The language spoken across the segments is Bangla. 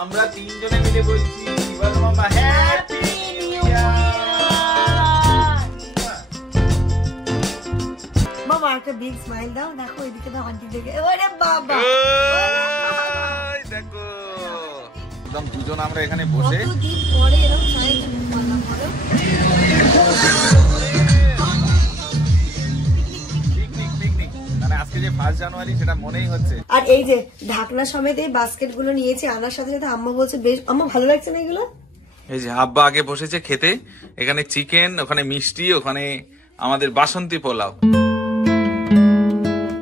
আমরা তিনজনে মিলে বলছি বল মামা হ্যাপি নিউ ইয়ার। মামা একটা বিগ স্মাইল দাও, দেখো এদিকে তো আন্টি দেখে। ওরে বাবা দেখো একদম দুজন আমরা এখানে বসে কতদিন পরে এরকম স্মাইল করলাম বলো। পিকনিক মানে আজকে যে 1 জানুয়ারি সেটা মনেই হচ্ছে। আর এই যে ঢাকনা সমেত এই বাস্কেট গুলো নিয়েছি আনার সাথে সাথে আম্মা বলছে বেশ আম্মা ভালো লাগছে না এগুলো। এই যে আব্বা আগে বসেছে খেতে, এখানে চিকেন, ওখানে মিষ্টি, ওখানে আমাদের বাসন্তী পোলাও।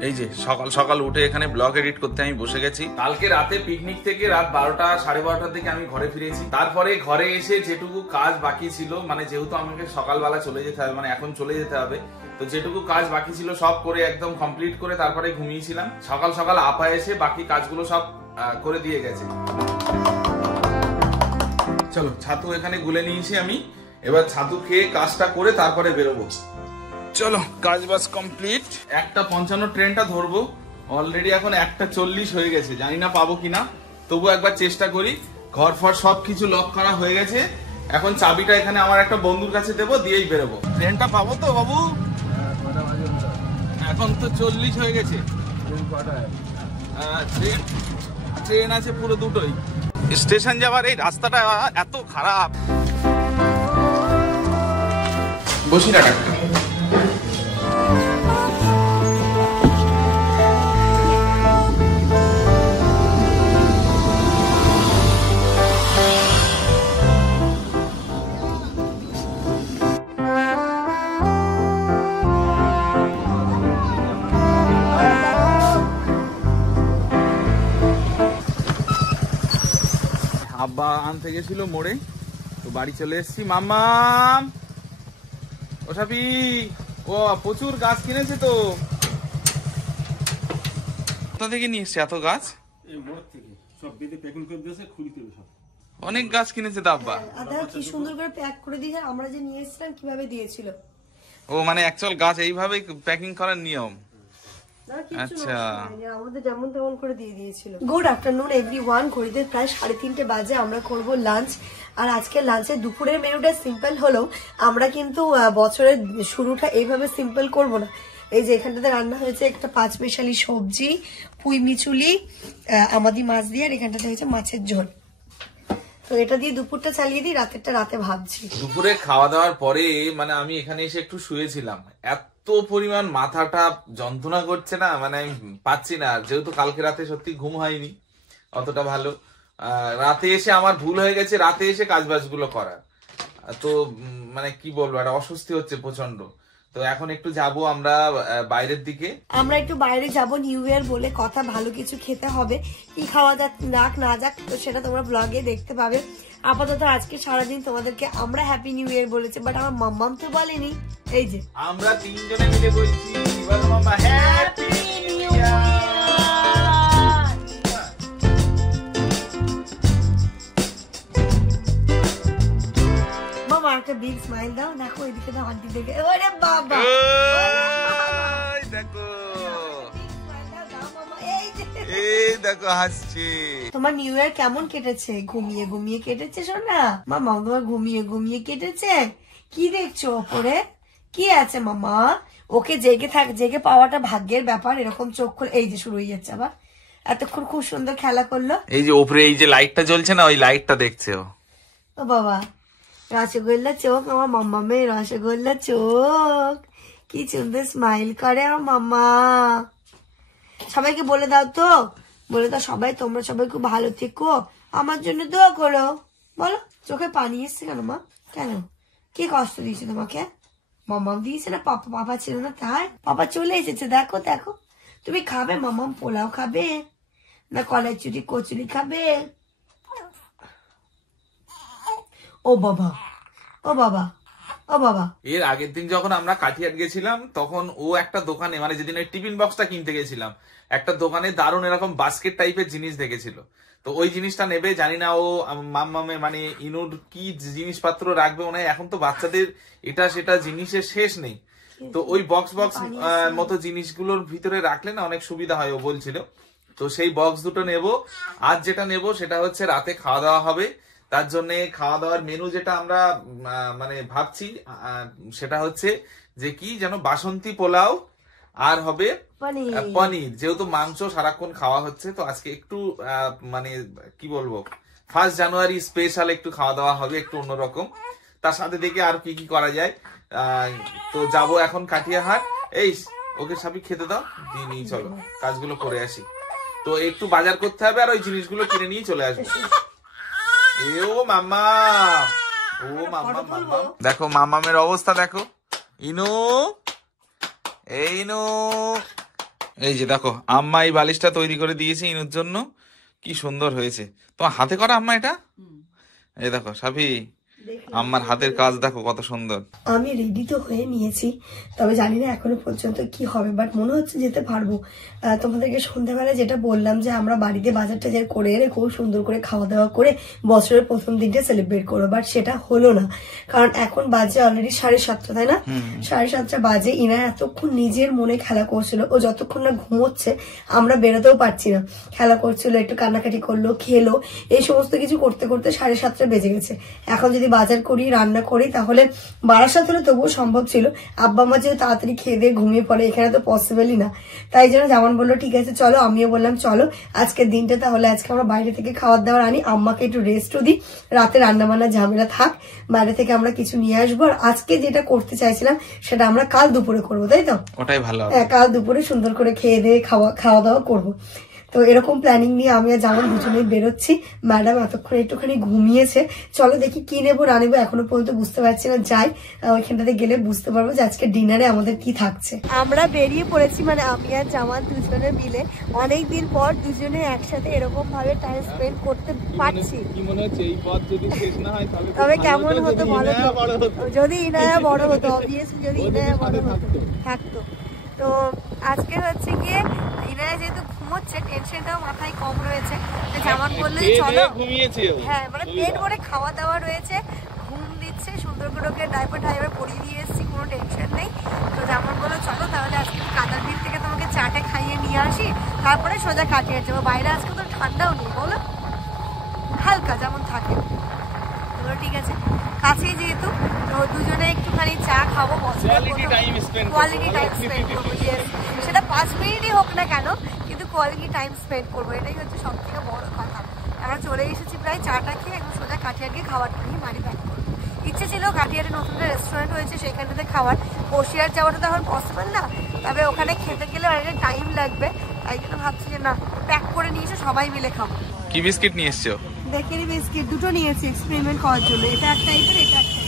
এই যে সকাল সকাল উঠে এখানে ব্লগ এডিট করতে আমি বসে গেছি। কালকে রাতে পিকনিক থেকে রাত 12টা 12:30টার দিকে আমি ঘরে ফিরেছি। তারপরে ঘরে এসে যেটুকু কাজ বাকি ছিল, মানে যেহেতু আমাকে সকালবেলা চলে যেতে হবে, মানে এখন চলে যেতে হবে, তো যেটুকু কাজ বাকি ছিল সব করে একদম কমপ্লিট করে তারপরে ঘুমিয়েছিলাম। সকাল সকাল আপা এসে বাকি কাজগুলো সব করে দিয়ে গেছে। চলো ছাতু এখানে গুলে নিয়েছি আমি, এবার ছাতু খেয়ে কাজটা করে তারপরে বেরোবো। চলো কাজ বাজ কমপ্লিট। 1:55 ট্রেনটা ধরবো, অলরেডি এখন 1:40 হয়ে গেছে, জানি না পাবো কিনা, তবু একবার চেষ্টা করি। ঘর ফর সবকিছু লক করা হয়ে গেছে, এখন চাবিটা এখানে আমার একটা বন্ধুর কাছে দেবো, দিয়েই বেরোবো। ট্রেনটা পাবো তো বাবু? এখন তো 40 হয়ে গেছে। ট্রেন আছে পুরো দুটোই। স্টেশন যাওয়ার এই রাস্তাটা এত খারাপ। বসিরহাট আব্বা আনতে গেছিল মোড়ে, তো বাড়ি চলে এসেছি। মাম্মাম ওসাপি ও প্রচুর গাছ কিনেছে তো। কোথা থেকে নিয়ে এসছে এত গাছ? অনেক গাছ কিনেছে তো আব্বা। কি সুন্দর করে প্যাক করে দিয়ে আমরা যে নিয়ে এসেছিলাম কিভাবে দিয়েছিল। ও মানে অ্যাকচুয়াল গাছ এইভাবে প্যাকিং করার নিয়ম। আচ্ছা আমাদের যেমন তেমন করে দিয়ে দিয়েছিল। Good afternoon everyone. ঘড়িতে প্রায় 3:30 বাজে। আমরা করব লাঞ্চ। আর আজকে লাঞ্চে দুপুরের মেনুটা সিম্পল হলেও আমরা কিন্তু বছরের শুরুটা এইভাবে সিম্পল করব না। এই যে এখানটাতে রান্না হয়েছে একটা 5 মিশালি সবজি, পুঁই মিচুলি, আমাদি মাছ দিয়ে, আর এখানটাতে হয়েছে মাছের ঝোল। তো এটা দিয়ে দুপুরটা চালিয়ে দিই, রাতেরটা রাতে ভাবছি। দুপুরে খাওয়া দাওয়ার পরে মানে আমি এখানে এসে একটু শুয়েছিলাম, এত পরিমাণ মাথাটা যন্ত্রণা করছে না, মানে আমি পাচ্ছি না। যেহেতু কালকে রাতে সত্যি ঘুম হয়নি অতটা ভালো, রাতে এসে আমার ভুল হয়ে গেছে রাতে এসে কাজবাজগুলো করার। তো মানে কি বলবো, একটা অস্বস্তি হচ্ছে প্রচন্ড। তো এখন একটু যাব আমরা বাইরের দিকে। আমরা একটু বাইরে যাব, নিউ ইয়ার বলে কথা, ভালো কিছু খেতে হবে। কি খাওয়া যাক না যাক তো সেটা তোমরা ব্লগে দেখতে পাবে। আপাতত আজকে সারাদিন তোমাদেরকে আমরা হ্যাপি নিউ ইয়ার বলেছি, বাট আমার মাম্মাম তো বলেনি। এই যে আমরা তিনজনে মিলে বলছি বল মামা হ্যাপি নিউ ইয়ার। মামা একটা বিগ স্মাইল দাও, দেখো এদিকে তো আন্টি দেখে। ওরে বাবা দেখো এই দেখো হাসছে। তোমার নিউ ইয়ার কেমন কেটেছে? ঘুমিয়ে ঘুমিয়ে কেটেছে সোনা? মামা তোমার ঘুমিয়ে ঘুমিয়ে কেটেছে? কি দেখছো ওপরে? কি আছে মামা? ওকে জেগে পাওয়াটা ভাগ্যের ব্যাপার। এরকম চোখ খুলে এই যে শুরু হয়ে যাচ্ছে আবার। এতক্ষণ খুব সুন্দর খেলা করলো। এই যে ওপরে এই যে লাইটটা জ্বলছে না, ওই লাইটটা দেখছে ও। ও বাবা, রসগোল্লা চোখ আমার মাম্মা মেয়ে, রসগোল্লা চোখ, কি সুন্দর স্মাইল করে আমার মাম্মা। সবাইকে বলে দাও তো, বলে দাও সবাই তোমরা সবাই খুব ভালো থেকো, আমার জন্য দোয়া করো। বলো চোখে পানি এসছে কেন মা? কেন? কে কষ্ট দিয়েছে তোমাকে? মাম্মাম দিয়েছে না? পাপা ছিল না তাই? পাপা চলে এসেছে। দেখো দেখো, তুমি খাবে মাম্মাম? পোলাও খাবে না কলাই চুরি কচুরি খাবে? ও বাবা, ও বাবা, ও বাবা। এর আগের দিন যখন আমরা কাঠিয়াট গেছিলাম তখন ও একটা দোকানে, মানে যেদিন ওই টিফিন বক্সটা কিনতে গেছিলাম, একটা দোকানে দারুণ এরকম বাস্কেট টাইপের জিনিস দেখেছিল। তো ওই জিনিসটা নেবে, জানি না ও মাম্মামে মানে ইনুর কি জিনিসপত্র রাখবে ওনায়। এখন তো বাচ্চাদের এটা সেটা জিনিসের শেষ নেই, তো ওই বক্স মতো জিনিসগুলোর ভিতরে রাখলে না অনেক সুবিধা হয় ও বলছিল। তো সেই বক্স দুটো নেব। আজ যেটা নেব সেটা হচ্ছে রাতে খাওয়া দাওয়া হবে, তার জন্য খাওয়া দাওয়ার মেনু যেটা আমরা মানে ভাবছি সেটা হচ্ছে যে কি যেন বাসন্তী পোলাও আর হবে পনির। যেহেতু মাংস সারাক্ষণ খাওয়া হচ্ছে, তো আজকে একটু মানে কি বলবো 1 জানুয়ারি স্পেশাল একটু খাওয়া দাওয়া হবে, একটু অন্যরকম। তার সাথে দেখে আর কি কি করা যায়। তো যাব এখন কাটিয়াহাট। এই ওকে সাপি খেতে দাও, দিয়ে নিয়ে চলো, কাজগুলো করে আসি। তো একটু বাজার করতে হবে আর ওই জিনিসগুলো কিনে নিয়ে চলে আসবো। ও মাম্মা, ও মাম্মা, মাম্মা দেখো মাম্মামের অবস্থা দেখো। ইনু, এই ইনু, এই যে দেখো আম্মা এই বালিশটা তৈরি করে দিয়েছে ইনুর জন্য, কি সুন্দর হয়েছে। তোমার হাতে করা আম্মা এটা? এই দেখো সাফি, আমার হাতের কাজ দেখো কত সুন্দর। আমি রেডি তো হয়ে নিয়েছি, তবে জানি না এখনো পর্যন্ত কি হবে, বাট মনে হচ্ছে যেতে পারবো। তোমাদেরকে সন্ধ্যাবেলা যেটা বললাম যে আমরা বাড়িতে বাজার টাজার করে এনে খুব সুন্দর করে খাওয়া দাওয়া করে বছরের প্রথম দিনটা সেলিব্রেট করবো, বাট সেটা হলো না। কারণ এখন বাজে অলরেডি 7:30, তাই না? 7:30 বাজে। ইনা এতক্ষণ নিজের মনে খেলা করছিল, ও যতক্ষণ না ঘুমোচ্ছে আমরা বেরোতেও পারছি না, খেলা করছিল, একটু কান্নাকাটি করলো, খেলো, এই সমস্ত কিছু করতে করতে 7:30 বেজে গেছে। এখন যদি বাজার করি রান্না করি তাহলে বারাসাত হলে তবুও সম্ভব ছিল, আব্বা মা যেহেতু তাড়াতাড়ি খেয়ে দিয়ে ঘুমিয়ে পড়ে, এখানে তো পসিবলই না। তাই জন্য যেমন বললো ঠিক আছে চলো, আমিও বললাম চলো আজকের দিনটা তাহলে আজকে আমরা বাইরে থেকে খাবার দাবার আনি, আম্মাকে একটু রেস্টও দিই, রাতে রান্না বান্না ঝামেলা থাক, বাইরে থেকে আমরা কিছু নিয়ে আসবো। আর আজকে যেটা করতে চাইছিলাম সেটা আমরা কাল দুপুরে করবো, তাই তো? ওটাই ভালো। হ্যাঁ, কাল দুপুরে সুন্দর করে খেয়ে দিয়ে খাওয়া দাওয়া করবো। তো এরকম প্ল্যানিং নিয়ে আমি আর যেমন দুজনেই বেরোচ্ছি। ম্যাডাম এতক্ষণ একটুখানি ঘুমিয়েছে, চলো দেখি কি নেবো না নেবো এখনো পর্যন্ত বুঝতে পারছি না, যাই ওইখানটাতে গেলে বুঝতে পারবো যে আজকে ডিনারে আমাদের কি থাকছে। আমরা বেরিয়ে পড়েছি, মানে আমি আর জামান দুজনে মিলে, অনেকদিন পর দুজনে একসাথে এরকম ভাবে টাইম স্পেন্ড করতে পারছি। তবে কেমন হতো বলো তো, যদি ইনায়া বড় হতো, অবভিয়াসলি যদি ইনায়া বড় হতো থাকতো। তো আজকে হচ্ছে গিয়ে ইনায়া যেহেতু ঘুমোচ্ছে, টেনশনটাও মাথায় কম রয়েছে, যেমন বললে চলো, হ্যাঁ মানে পেট ভরে খাওয়া দাওয়া রয়েছে, ঘুম দিচ্ছে, সুন্দর করে ওকে ডাইপার পরিয়ে দিয়ে এসেছি, কোনো টেনশন নেই। তো যেমন বললো চলো তাহলে আজকে কাদারবিল থেকে তোমাকে চাটা খাইয়ে নিয়ে আসি, তারপরে সোজা কাটিয়ে যাবো। বাইরে আজকে তো ঠান্ডাও নেই বলো, হালকা যেমন থাকে। ঠিক আছে, কাছেই যেহেতু, তো দুজনে একটুখানি চা খাবো, কোয়ালিটি টাইম স্পেন্ড করবো। সেটা 5 মিনিটই হোক না কেন, কিন্তু কোয়ালিটি টাইম স্পেন্ড করবো, এটাই হচ্ছে সব থেকে বড় কথা। আমরা চলে এসেছি প্রায়, চাটা খেয়ে একদম সোজা কাঠিয়ার গিয়ে খাবারটা নিয়ে বাড়ি ব্যাক করবো। ইচ্ছে ছিল কাঠিয়ারে নতুন রেস্টুরেন্ট হয়েছে সেখানটাতে খাওয়ার, বসিয়ার যাওয়াটা তো এখন পসিবল না, তবে ওখানে খেতে গেলে অনেকটা টাইম লাগবে, তাই জন্য ভাবছি যে না প্যাক করে নিয়েছে সবাই মিলে খাবো। কি বিস্কিট নিয়ে এসছো? বেকারি বিস্কিট দুটো নিয়েছি এক্সপেরিমেন্ট করার জন্য, এটা একটা টাইপের, এটা একটা।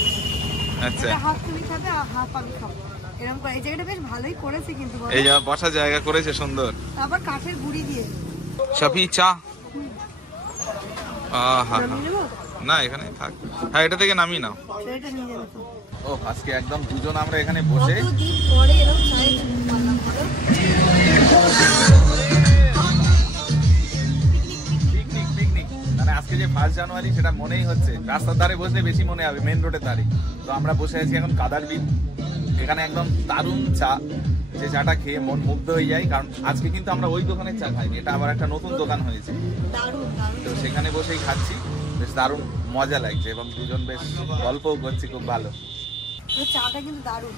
আচ্ছা, হাফ তুমি খাবে আর হাফ আমি খাবো, এরকম করে। এই জায়গাটা বেশ ভালোই করেছে কিন্তু, এই যে বসার জায়গা করেছে সুন্দর, তারপর কাঠের গুঁড়ি দিয়ে। সাফি চা? আহা না এখানে থাক, হ্যাঁ এটা থেকে নামিয়ে নাও। এটা নিয়ে যাবে তো। ও আজকে একদম দুজন আমরা এখানে বসে কতদিন পরে এরকম চাই পারলাম বলো। মানে আজকে যে 1 জানুয়ারি সেটা মনেই হচ্ছে, রাস্তার ধারে বসলে বেশি মনে হবে, মেন রোডের ধারে। তো আমরা বসে আছি এখন কাদারবিল, এখানে একদম দারুণ চা, যে চাটা খেয়ে মন মুগ্ধ হয়ে যায়। কারণ আজকে কিন্তু আমরা ওই দোকানের চা খাইনি, এটা আবার একটা নতুন দোকান হয়েছে, তো সেখানে বসেই খাচ্ছি, বেশ দারুণ মজা লাগছে এবং দুজন বেশ গল্পও করছি, খুব ভালো। চাটা কিন্তু দারুণ,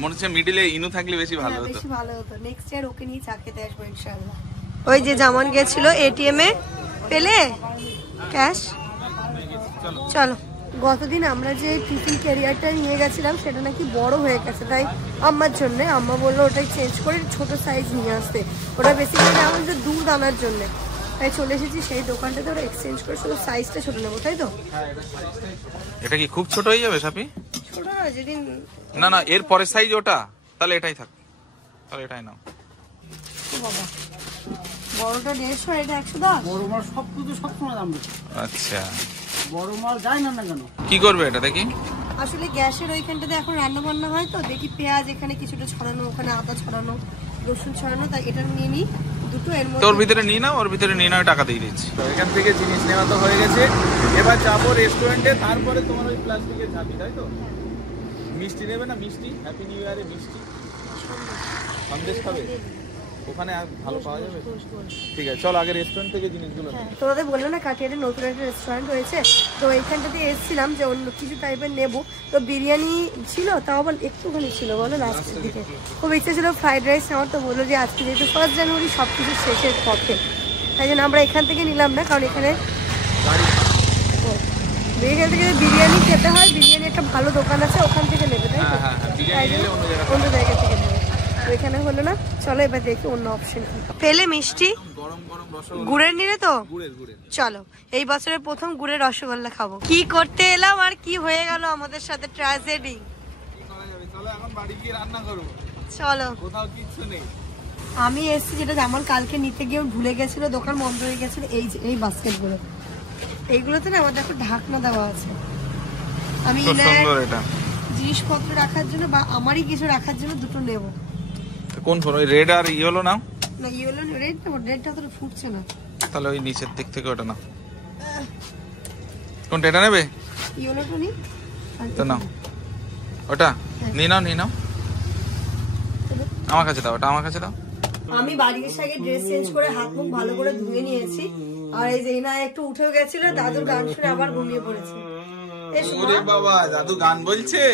মনে হচ্ছে মিডিলে ইনু থাকলে বেশি ভালো হতো, বেশি ভালো হতো। নেক্সট ইয়ার ওকে নিয়ে চা খেতে আসবো ইনশাআল্লাহ। ওই যে জামান গেছিল এটিএম এ, পেলে ক্যাশ? চলো। গতদিন আমরা যে টিফিন ক্যারিয়ারটা নিয়ে গেছিলাম সেটা নাকি বড় হয়ে গেছে, তাই আম্মার জন্য আম্মা বললো ওটাই চেঞ্জ করে ছোট সাইজ নিয়ে আসতে। ওটা বেসিক্যালি আমাদের দুধ আনার জন্য, তাই চলে এসেছি সেই দোকানটাতে, ওরা এক্সচেঞ্জ করে শুধু সাইজটা ছোট নেবো, তাই তো? এটা কি খুব ছোট হয়ে যাবে সাপি? ছোট না, যেদিন না না এর পরের সাইজ ওটা, তাহলে এটাই থাক, তাহলে এটাই নাও। বাবা বড়টা 150, এটা 110। বড় মাল সবকিছু সবসময় দাম বেশি। আচ্ছা বড় মাল যায় না কেন? কি করবে এটা দেখি? আসলে গ্যাসের ওইখানটাতে এখন রান্না বান্না হয়, তো দেখি পেঁয়াজ এখানে কিছুটা ছড়ানো, ওখানে আদা ছড়ানো, রসুন ছড়ানো, তাই এটা নিয়ে নিই দুটো। এর মধ্যে তোর ভিতরে নিয়ে নাও, ওর ভিতরে নিয়ে নাও, টাকা দিয়ে দিচ্ছি। তো এখান থেকে জিনিস নেওয়া তো হয়ে গেছে, এবার যাবো রেস্টুরেন্টে, তারপরে তোমার ওই প্লাস্টিকের ঝাঁপি, তাই তো? মিষ্টি নেবে না? মিষ্টি হ্যাপি নিউ ইয়ারে মিষ্টি, সন্দেশ খাবে? ও ওখানে আর ভালো পাওয়া যাবে? ঠিক আছে, চল আগে রেস্টুরেন্ট থেকে জিনিসগুলো নিই। তোমাদের বললো না কাটিয়ারে নতুন একটা রেস্টুরেন্ট হয়েছে, তো এইখানটাতে এসেছিলাম যে অন্য কিছু টাইপের নেবো। তো বিরিয়ানি ছিল, তাও আবার একটুখানি ছিল বলো লাস্টের দিকে। খুব ইচ্ছে ছিল ফ্রাইড রাইস নেওয়ার, তো বললো যে আজকে যেহেতু 1 জানুয়ারি সব কিছু শেষের পথে, তাই জন্য আমরা এখান থেকে নিলাম না, কারণ এখানে এখান থেকে বিরিয়ানি খেতে হয়, বিরিয়ানি একটা ভালো দোকান আছে ওখান থেকে নেবে, তাই তো? অন্য জায়গা থেকে নেবে, তো এখানে হলো না। চলো এবার দেখি অন্য অপশন কি পেলে। মিষ্টি গরম গরম রসগোল্লা গুড়ের নিলে তো গুড়ের চলো এই বছরের প্রথম গুড়ের রসগোল্লা খাবো। কি করতে এলাম আর কি হয়ে গেল আমাদের সাথে ট্র্যাজেডি। কি করা যাবে, চলো এখন বাড়ি গিয়ে রান্না করবো। চলো, কোথাও কিচ্ছু নেই। আমি এসেছি যেটা আমার কালকে নিতে গিয়ে ভুলে গেছিল, দোকান বন্ধ হয়ে গেছিল। এই যে এই বাস্কেট গুলো, এইগুলোতে না আমার দেখো ঢাকনা দেওয়া আছে। আমি জিনিসপত্র রাখার জন্য বা আমারই কিছু রাখার জন্য দুটো নেব। কোন ফোন, ওই রেড আর ইয়েলো নাও না, ইয়েলো রেড না, রেডটা তো ফুটছে না। তাহলে ওই নিচের দিক থেকে ওটা নাও। কোনটা, এটা নেবে? ইয়েলোটা নি তো নাও ওটা, নিয়ে নাও আমার কাছে দাও, ওটা আমার কাছে দাও। আমি বাড়ি এসে আগে ড্রেস চেঞ্জ করে হাত মুখ ভালো করে ধুয়ে নিয়েছি, আর এই যে না একটু উঠে গেছিল, দাদুর গান শুনে আবার ঘুমিয়ে পড়েছে। ওরে বাবা, দাদু গান বলছে?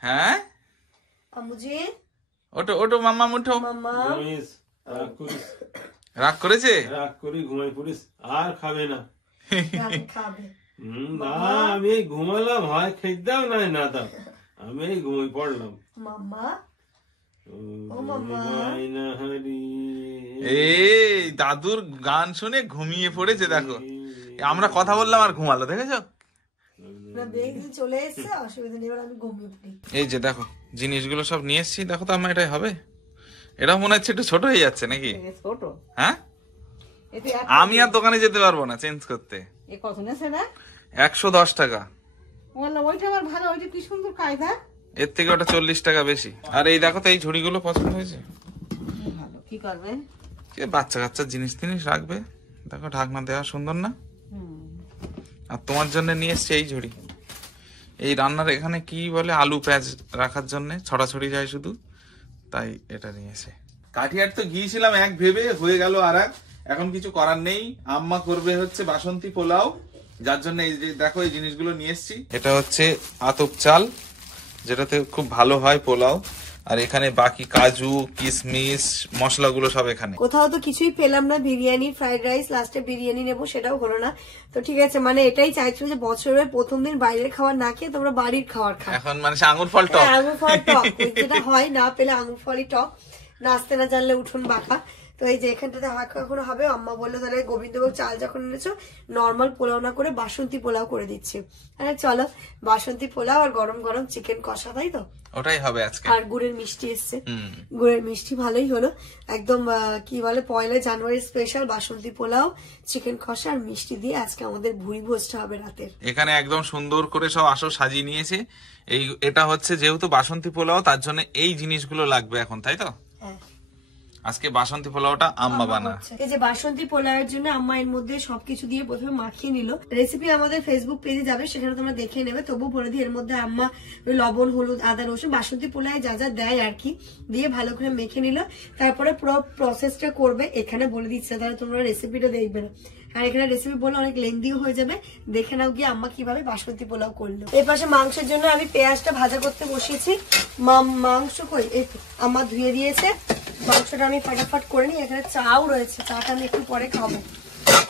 হ্যাঁ আমুজি, ওটো ওটো মাম্মা মুঠো। মাম্মা রাগ করেছে? রাগ করি ঘুমাই পড়িস, আর খাবে না। খাবে না, আমি ঘুমালাম, হয় খেতে দাও নাই না দাও, আমি ঘুমাই পড়লাম। মাম্মা, ও মাম্মা, এই দাদুর গান শুনে ঘুমিয়ে পড়েছে, দেখো। আমরা কথা বললাম আর ঘুমালো, দেখেছো? চলে এসছে, অসুবিধা নেই, আমি ঘুমিয়ে পড়ি। এই যে দেখো জিনিসগুলো সব নিয়ে এসছি, দেখো তো আমার এটাই হবে? এটা মনে হচ্ছে একটু ছোট হয়ে যাচ্ছে নাকি? ছোট, হ্যাঁ, আমি আর দোকানে যেতে পারবো না চেঞ্জ করতে। এ কত নেছে না? 110 টাকা। ওইটা আমার ভালো, ওইটা কি সুন্দর কায়দা। এর থেকে ওটা 40 টাকা বেশি। আর এই দেখো তো, এই ঝুড়িগুলো পছন্দ হয়েছে? ভালো, কি করবে? বাচ্চা কাচ্চার জিনিস রাখবে, দেখো ঢাকনা দেওয়া সুন্দর না? আর তোমার জন্য নিয়ে এসছি এই ঝুড়ি। এই রান্নার এখানে কি বলে, আলু পেঁয়াজ রাখার জন্য ছড়াছড়ি যায় শুধু, তাই এটা নিয়েছে। কাঠিয়ার তো গিয়েছিলাম এক ভেবে, হয়ে গেল আর এক। এখন কিছু করার নেই, আম্মা করবে হচ্ছে বাসন্তী পোলাও, যার জন্য এই যে দেখো এই জিনিসগুলো নিয়ে এসছি। এটা হচ্ছে আতপ চাল, যেটাতে খুব ভালো হয় পোলাও। আর এখানে বাকি কাজু কিশমিশ মশলাগুলো সব এখানে। কোথাও তো কিছুই পেলাম না, বিরিয়ানি ফ্রাইড রাইস, লাস্টে বিরিয়ানি নেবো সেটাও হলো না। তো ঠিক আছে, মানে এটাই চাইছিল যে বছরের প্রথম দিন বাইরের খাবার না খেয়ে তোমরা বাড়ির খাবার খাও। এখন মানে আঙুর ফল টক, আঙুর ফল টক যেটা হয়, না পেলে আঙুর ফলই টক, নাচতে না জানলে উঠুন বাঁকা। তো এই যে এখানটাতে এখনো হবে। আম্মা বললো তাহলে গোবিন্দভোগ চাল যখন এনেছো নর্মাল পোলাও না করে বাসন্তী পোলাও করে দিচ্ছি। হ্যাঁ চলো, বাসন্তী পোলাও আর গরম গরম চিকেন কষা, তাই তো? ওটাই হবে আজকে। আর গুড়ের মিষ্টি এসছে, গুড়ের মিষ্টি ভালোই হলো একদম। কি বলে, 1 জানুয়ারি স্পেশাল বাসন্তী পোলাও, চিকেন কষা আর মিষ্টি দিয়ে আজকে আমাদের ভুড়ি ভোজটা হবে রাতের। এখানে একদম সুন্দর করে সব আসো সাজিয়ে নিয়েছে। এটা হচ্ছে যেহেতু বাসন্তী পোলাও, তার জন্য এই জিনিসগুলো লাগবে এখন, তাই তো? হ্যাঁ, আজকে বাসন্তী পোলাওটা আম্মা বানা। এই যে বাসন্তী পোলাওয়ের জন্য আম্মা এর মধ্যে সবকিছু দিয়ে প্রথমে মাখিয়ে নিল। রেসিপি আমাদের ফেসবুক পেজে যাবে, সেখানে তোমরা দেখে নেবে। তবু বলে দিই, এর মধ্যে আম্মা লবণ হলুদ আদা রসুন বাসন্তী পোলায় যা যা দেয় আর কি দিয়ে ভালো করে মেখে নিল। তারপরে পুরো প্রসেসটা করবে, এখানে বলে দিচ্ছে, তাহলে তোমরা রেসিপিটা দেখবে না। আর এখানে রেসিপি বলে অনেক লেন্দিও হয়ে যাবে, দেখে নাও গিয়ে আম্মা কিভাবে বাসন্তী পোলাও করলো। এই পাশে মাংসের জন্য আমি পেঁয়াজটা ভাজা করতে বসিয়েছি। মাংস কই, এই আম্মা ধুয়ে দিয়েছে। মাংসটা আমি ফাটাফাট করে নিই। এখানে চাও রয়েছে, চাটা আমি একটু পরে খাবো।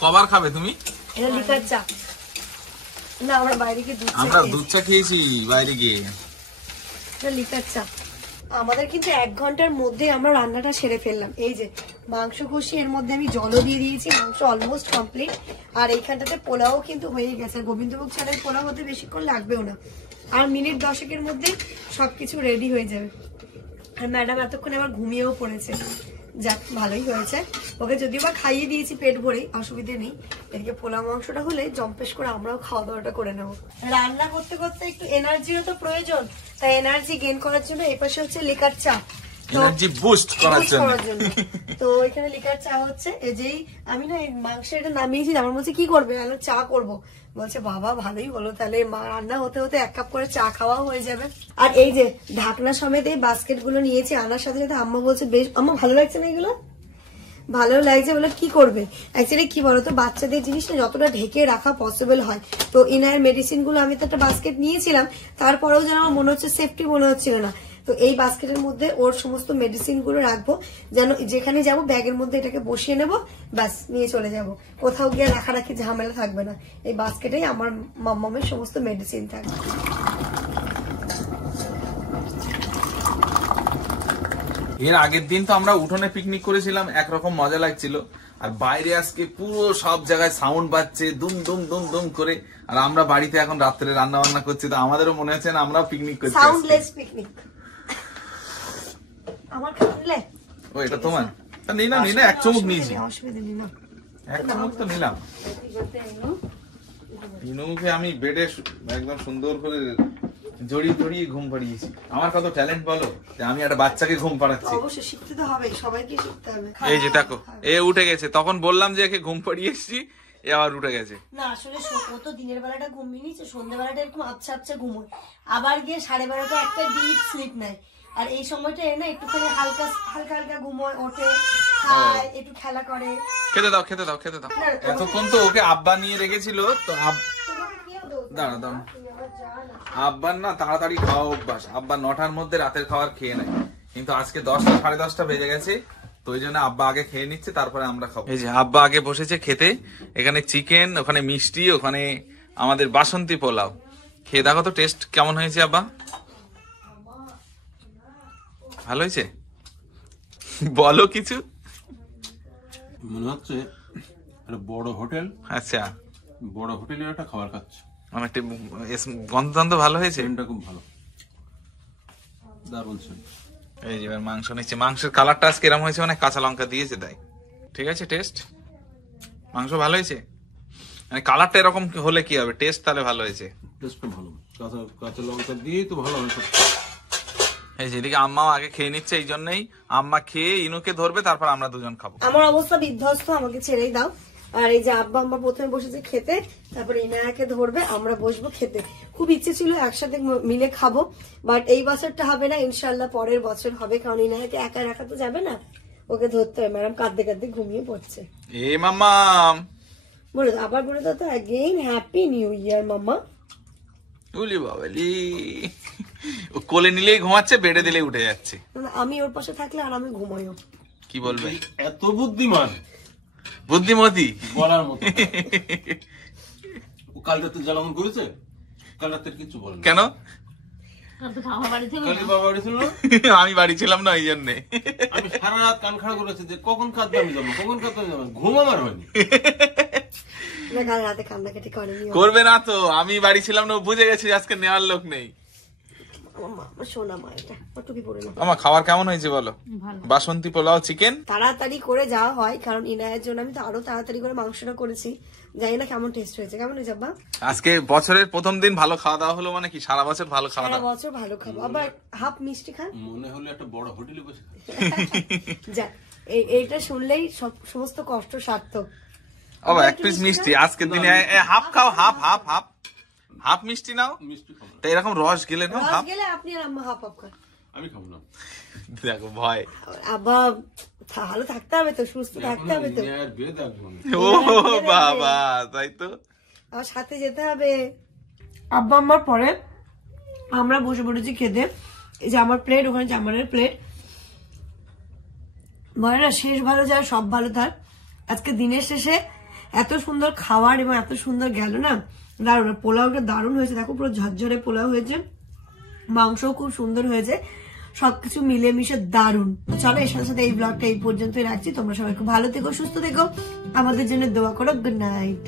কবার খাবে তুমি? এটা লিকার চা না, আমরা বাইরে গিয়ে আমরা দুধ চা খেয়েছি বাইরে গিয়ে। এটা লিকার চা। আমাদের কিন্তু 1 ঘন্টার মধ্যে আমরা রান্নাটা সেরে ফেললাম। এই যে মাংস কষি, এর মধ্যে আমি জলও দিয়ে দিয়েছি, মাংস অলমোস্ট কমপ্লিট। আর এইখানটাতে পোলাও কিন্তু হয়ে গেছে। গোবিন্দভোগ চালের পোলাও হতে বেশিক্ষণ লাগবেও না, আর মিনিট 10 মধ্যে সবকিছু রেডি হয়ে যাবে। আর ম্যাডাম এতক্ষণ আবার ঘুমিয়েও পড়েছে, যাক ভালোই হয়েছে। ওকে যদিও বা খাইয়ে দিয়েছি পেট ভরেই, অসুবিধে নেই। এদিকে পোলাও মাংসটা হলে জম্পেশ করে আমরাও খাওয়া দাওয়াটা করে নেবো। রান্না করতে করতে একটু এনার্জিরও তো প্রয়োজন, তাই এনার্জি গেইন করার জন্য এই পাশে হচ্ছে লিকার চা। এনার্জি বুস্ট করার জন্য। তো এখানে লিকার চা হচ্ছে। এই যেই আমি না এই মাংসের এটা নামিয়েছি, আমার বলছে কি করবে, আমি চা করব। বলছে বাবা ভালোই হলো, তাহলে মা রান্না হতে হতে 1 কাপ করে চা খাওয়াও হয়ে যাবে। আর এই যে ঢাকনা সমেত এই বাস্কেট গুলো নিয়েছি আনার সাথে সাথে আম্মা বলছে বেশ, আম্মা ভালো লাগছে না এগুলো? ভালো লাগছে বলে কি করবে, অ্যাকচুয়ালি কি বলতো বাচ্চাদের জিনিসটা যতটা ঢেকে রাখা পসিবল হয়। তো ইনার মেডিসিন গুলো আমি তো একটা বাস্কেট নিয়েছিলাম, তারপরেও যেন আমার মনে হচ্ছে সেফটি মনে হচ্ছিল না। তো এই বাস্কেটের মধ্যে ওর সমস্ত মেডিসিন গুলো রাখবো, যেন যেখানে যাব ব্যাগের মধ্যে এটাকে বসিয়ে নেবো, ব্যাস নিয়ে চলে যাব, কোথাও গিয়ে রাখারাখি ঝামেলা থাকবে না। এই বাস্কেটেই আমার মাম্মামের সমস্ত মেডিসিন থাকবে। এর আগের দিন তো আমরা উঠোনে পিকনিক করেছিলাম, একরকম মজা লাগছিল। আর বাইরে আজকে পুরো সব জায়গায় সাউন্ড বাজছে দুম দুম দুম দুম করে। আর আমরা বাড়িতে এখন রাত্রে রান্না বান্না করছি, তো আমাদেরও মনে হচ্ছে না আমরা পিকনিক করছি। Soundless picnic. আমার খাইলে ও এটা তোমার? নি না নি না, 1 চামচ নিয়েছি। অসুবিধা নেই না, 1 চামচ তো নিলাম। ইনুকে আমি বেডে একদম সুন্দর করে জড়িয়ে জড়িয়ে ঘুম পাড়িয়েছি। আমার কত ট্যালেন্ট বলো, যে আমি একটা বাচ্চাকে ঘুম পাড়াচ্ছি। অবশ্যই শিখতে তো হবে, সবাইকে শিখতে হবে। এই যে দেখো এ উঠে গেছে, তখন বললাম যে একে ঘুম পাড়িয়ে এসেছি, এ আবার উঠে গেছে। না আসলে ও তো দিনের বেলাটা ঘুমিয়ে নিচ্ছে, সন্ধ্যেবেলাটা এরকম আবছা আবছা ঘুমোয়, আবার গিয়ে 12:30 একটা ডিপ স্লিপ নেয়। আর এই সময়টা এনে একটুখানি হালকা হালকা হালকা ঘুমোয়, ওঠে, খায়, একটু খেলা করে। খেতে দাও খেতে দাও খেতে দাও। এতক্ষণ তো ওকে আব্বা নিয়ে রেখেছিল, তো দাঁড়া দাঁড়া, আব্বার না তাড়াতাড়ি খাওয়া অভ্যাস, আব্বা 9টার মধ্যে রাতের খাবার খেয়ে নেয়। কিন্তু আজকে 10টা 10:30 বেজে গেছে, তো ওই জন্য আব্বা আগে খেয়ে নিচ্ছে, তারপরে আমরা খাবো। এই যে আব্বা আগে বসেছে খেতে, এখানে চিকেন, ওখানে মিষ্টি, ওখানে আমাদের বাসন্তী পোলাও। খেয়ে দেখো তো টেস্ট কেমন হয়েছে আব্বা? ভালো হয়েছে? বলো কিছু। মনে হচ্ছে একটা বড় হোটেল, আচ্ছা বড় হোটেলের একটা খাবার খাচ্ছে। আমার একটু গন্ধ ভালো হয়েছে, ট্রেনটা খুব ভালো, দারুণ ছিল। এই যে এবার মাংস নিচ্ছে, মাংসের কালারটা আজকে এরকম হয়েছে, মানে কাঁচা লঙ্কা দিয়েছে তাই। ঠিক আছে টেস্ট, মাংস ভালো হয়েছে, মানে কালারটা এরকম হলে কি হবে, টেস্ট তাহলে ভালো হয়েছে। টেস্টটা ভালো, কাঁচা লঙ্কা দিয়েই তো ভালো হয়েছে। এই যে এদিকে আম্মাও আগে খেয়ে নিচ্ছে, এই জন্যই আম্মা খেয়ে ইনুকে ধরবে, তারপর আমরা দুজন খাবো। আমার অবস্থা বিধ্বস্ত, আমাকে ছেড়েই দাও। আর এই যে আব্বা আম্মা প্রথমে বসেছে খেতে, তারপরে ইনায়াকে ধরবে, আমরা বসবো খেতে। খুব ইচ্ছে ছিল একসাথে মিলে খাবো, বাট এই বছরটা হবে না, ইনশাল্লাহ পরের বছর হবে, কারণ ইনায়াকে একা রাখা তো যাবে না, ওকে ধরতে হবে। ম্যাডাম কাঁদতে কাঁদতে ঘুমিয়ে পড়ছে। এ মাম্মা বলে দাও, আবার বলে দাও তো অ্যাগেইন হ্যাপি নিউ ইয়ার মাম্মা। উলি বাবালি, ও কোলে নিলেই ঘুমাচ্ছে, বেডে দিলেই উঠে যাচ্ছে। আমি ওর পাশে থাকলে আর আমি ঘুমাইও। কি বলবে, এত বুদ্ধিমান, বুদ্ধিমতী বলার মতো। ও কাল রাতে জ্বালামন করেছে, কাল রাতে কিছু বলে কেন? কালি বাবা বাড়ি ছিল না, আমি বাড়ি ছিলাম না, এই জন্যে। আমি সারা রাত কান খাড়া করেছি যে কখন কাঁদতে আমি যাবো, কখন কাঁদতে আমি যাবো, ঘুম আমার হয়নি। না কাল রাতে কান্নাকাটি করেনি, করবে না তো, আমি বাড়ি ছিলাম না, ও বুঝে গেছি আজকে নেওয়ার লোক নেই। আমার সোনা মা, এটা টুপি পরে না। আমার খাবার কেমন হয়েছে বলো? বাসন্তী পোলাও, চিকেন। তাড়াতাড়ি করে যাওয়া হয়, কারণ ইনায়ের জন্য আমি তো আরো তাড়াতাড়ি করে মাংসটা করেছি। জানি না কেমন টেস্ট হয়েছে, কেমন হয়েছে আব্বা? আজকে বছরের প্রথম দিন ভালো খাওয়া দাওয়া হলো, মানে কি সারা বছর ভালো খাওয়া সারা দাওয়া। বছর ভালো খাবো, আবার হাফ মিষ্টি খান। মনে হলো একটা বড় হোটেলে বসে খাই। যা এইটা শুনলেই সমস্ত কষ্ট সার্থক। ও 1 পিস মিষ্টি আজকের দিনে, হাফ খাও, হাফ হাফ হাফ হাফ মিষ্টি নাও, মিষ্টি খাবো না, তাই এরকম রস গেলে নাও, হাফ। গেলে আপনি আর আম্মা হাফ হাফ খান। আমি খাবো না। দেখো ভয়, আব্বা ভালো থাকতে হবে তো, সুস্থ থাকতে হবে তো, আর বিয়ে দেখবো না। ও বাবা, তাই তো। আমার সাথে যেতে হবে। আব্বা আম্মার পরে আমরা বসে পড়েছি খেতে। এই যে আমার প্লেট, ওখানে জামানের প্লেট। বলে না শেষ ভালো যায় সব ভালো তার। আজকে দিনের শেষে এত সুন্দর খাবার এবং এত সুন্দর গেল না, দারুণ। পোলাওটা দারুণ হয়েছে, দেখো পুরো ঝরঝরে পোলাও হয়েছে, মাংসও খুব সুন্দর হয়েছে, সবকিছু মিলে মিশে দারুণ। চলো এর সাথে সাথে এই ব্লগটা এই পর্যন্তই রাখছি। তোমরা সবাই খুব ভালো থেকো, সুস্থ থেকো, আমাদের জন্য দোয়া করো। Good night.